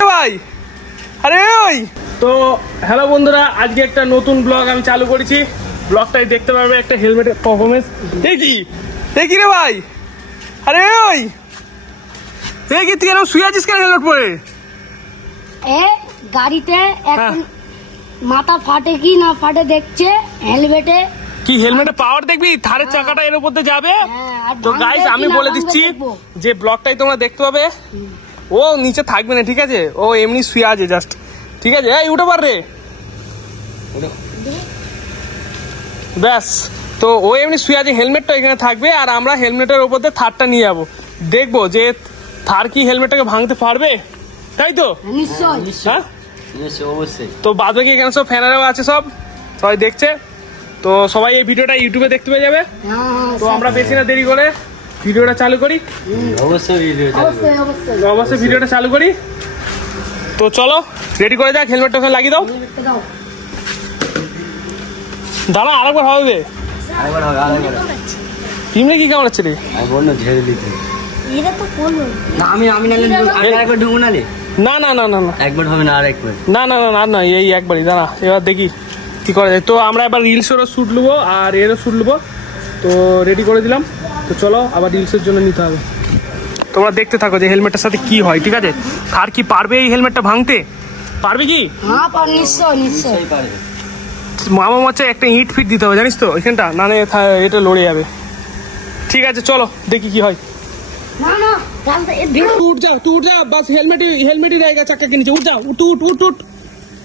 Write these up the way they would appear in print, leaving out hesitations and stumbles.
ভাই আরে ওই তো হ্যালো বন্ধুরা, আজকে একটা নতুন ব্লগ আমি চালু করেছি। ব্লগটাই দেখতে পারবে একটা হেলমেটের পারফরমেন্স। দেখি রে ভাই, আরে ওই দেখি তুই এরকম শুয়ে আছিস কেন হেলমেট পরে? গাড়িতে এখন মাথা ফাটে কি না ফাটে দেখছে হেলমেটে। কি হেলমেটে পাওয়ার দেখবি? থারের চাকাটা এর উপর দিয়ে যাবে। তো গাইস আমি বলে দিচ্ছি যে ব্লগটাই তোমরা দেখতে পাবে। ও নিচে থাকবে না, ঠিক আছে? ও এমনি শুয়ে আছে জাস্ট, ঠিক আছে? এই উঠে পার রে, ব্যাস। তো ও এমনি শুয়ে আছে, হেলমেটটা এখানে থাকবে আর আমরা হেলমেটের উপর দিয়ে থারটা নিয়ে যাবো। দেখবো যে থার কি হেলমেটটাকে ভাঙতে পারবে, তাই তো? হ্যাঁ তো বাদ বাকি এখানে সব ফ্যানেরাও আছে, সবাই দেখছে। তো সবাই এই ভিডিওটা ইউটিউবে দেখতে পেয়ে যাবে। তো আমরা বেশি না দেরি করে ভিডিওটা চালু করি। অবশ্যই ভিডিওটা চালু করি। তো চলো রেডি করে যাক, হেলমেটটা ওখানে লাগিয়ে দাও। দাঁড়া আরেকবার হবে। টিমরে কি কেমন হচ্ছে রে? না না না না না একবার হবে না, আর একবার না না না না এই একবারই। দাঁড়া এবার দেখি কি করা যায়। তো আমরা এবার রিলসেরও শ্যুট নেবো আর এরও শ্যুট নেবো। তো রেডি করে দিলাম। তো চলো আবার রিলসের জন্য নিতে হবে। তোমরা দেখতে থাকো যে হেলমেটটার সাথে কি হয়, ঠিক আছে? আর কি পারবে এই হেলমেটটা ভাঙতে? পারবে কি? নিশ্চয়ই পারবে। মামা হচ্ছে একটা ইট ফিট দিতে হবে, জানিস তো এখানটা, না এটা লড়ে যাবে। ঠিক আছে চলো দেখি কি হয়। उठ जा बस, हेलमेट ही रहेगा चक्का के नीचे। उठ जा, उठ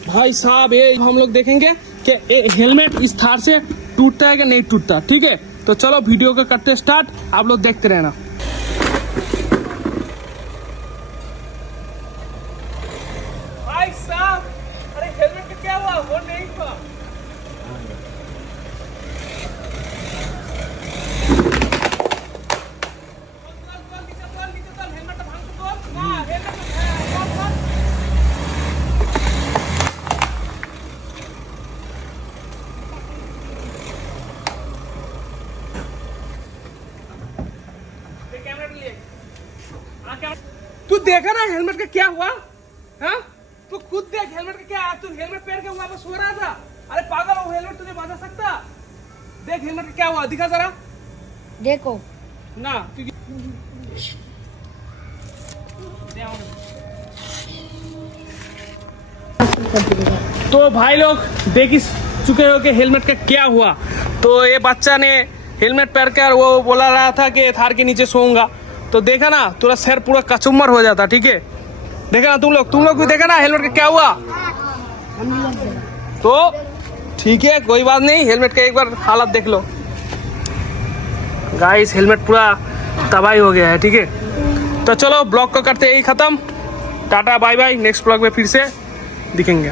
भाई साहब, ये हम लोग देखेंगे कि हेलमेट इस थार से टूटता है कि नहीं टूटता, ठीक है? तो चलो वीडियो को करते स्टार्ट, आप लोग देखते रहना। भाई साहब अरे हेलमेट का क्या हुआ? वो नहीं हुआ। तू देखा ना हेलमेट का क्या हुआ? हाँ तू खुद देख हेलमेट का क्या। तू हेलमेट पहन के वापस सो रहा था। अरे पागल, वो हेलमेट तुझे बचा सकता? देख हेलमेट का क्या हुआ, दिखा जरा। देखो ना तो भाई लोग देख ही चुके हो कि हेलमेट का क्या हुआ। तो ये बच्चा ने हेलमेट पहन कर वो बोला रहा था कि थार के नीचे सोऊंगा। तो देखा ना पूरा सर पूरा कचुम्बर हो जाता, ठीक है? देखा ना तुम लोग भी देखा ना हेलमेट का क्या हुआ। तो ठीक है कोई बात नहीं, हेलमेट का एक बार हालत देख लो गाइस। हेलमेट पूरा तबाही हो गया है, ठीक है? तो चलो ब्लॉग को करते यही खत्म। Tata bye bye, next blog में फिर से दिखेंगे।